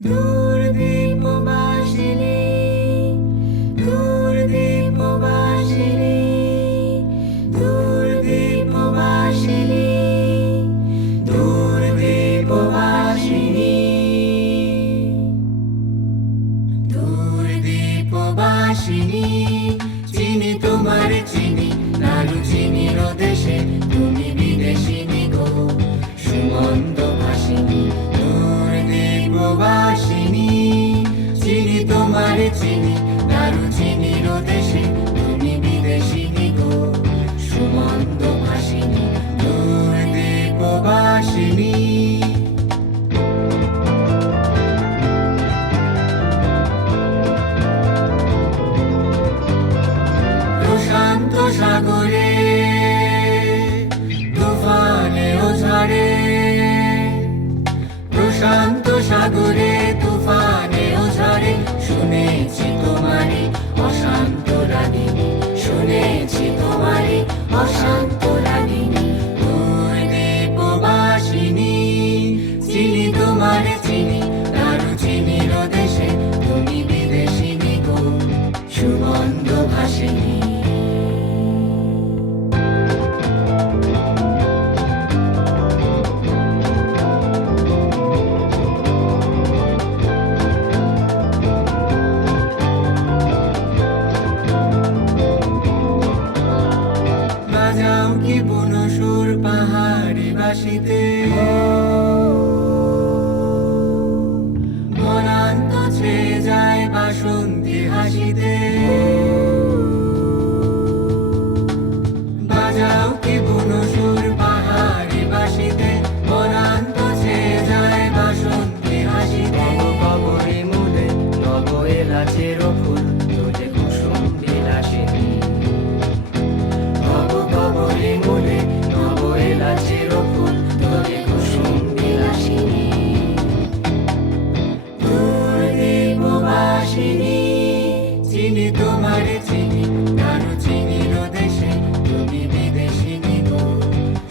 দূরদীপবাসিনী দূরদীপবাসিনী দূরদীপবাসিনী দূরদীপবাসিনী দূরদীপবাসিনী চিনি তোমার চিনি নাড়ু চিনির দেশে তুমি বিদেশিনী গো সুমন্ত ভাসিনী দূরদীপবাসিনী চিনি তোমার চিনি নাড়ু চিনির দেশে তুমি বিদেশিনী গো সুমন্ত ভাসিনী দূরদীপবাসিনী প্রশান্ত সাগরে তুফানে ও ঝড়ে প্রশান্ত সাগরে তুফানে ও ঝড়ে শুনেছি তোমারি অশান্ত রাগিনী শুনেছি তোমারি অশান্ত রাগিনী দূরদীপবাসিনী চিনি তোমার চিনি নাড়ু চিনির দেশে তুমি বিদেশিনী গো সুগন্ধ ভাসিনী বাজাও কি বনসুর পাহাড়ে বাসিতে বনান্ত ছেয়ে যায় বাসন্তী হাসিতে বাজাও কি বনসুর পাহাড়ে বাসিতে বনান্ত ছেয়ে যায় বাসন্তী হাসিতে কবরে মূলে নব এলাচের ফুল তোলে কুসুম বিলাসিনী কবরে মূলে নব এলাচের ফুল তোলে কুসুম বিলাসিনী দূরদীপবাসিনী চিনি তোমার চিনি নাড়ু চিনির দেশে তুমি বিদেশিনী গো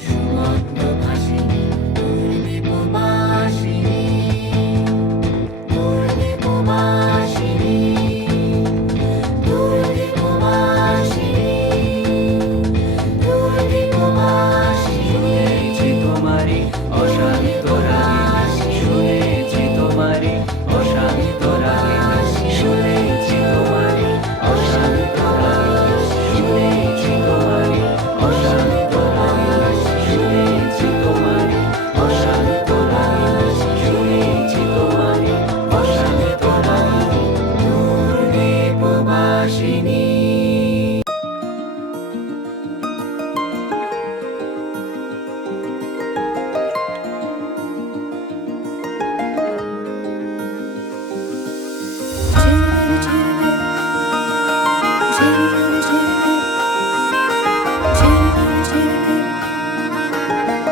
সুগন্ধ ভাসিনী দূরদীপবাসিনী দূরদীপবাসিনী দূরদীপবাসিনী দূরদীপবাসিনী শুনেছি তোমারি অশান্ত রাগে শুনেছি তোমারি অশান্ত রাগে শুনেছি তোমারি অশান্ত রাগে শুনেছি তোমারি অশান্ত রাগে শুনেছি তোমারি অশান্ত রাগে শুনেছি তোমারি অশান্ত রাগে দূরদীপবাসিনী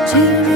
Children,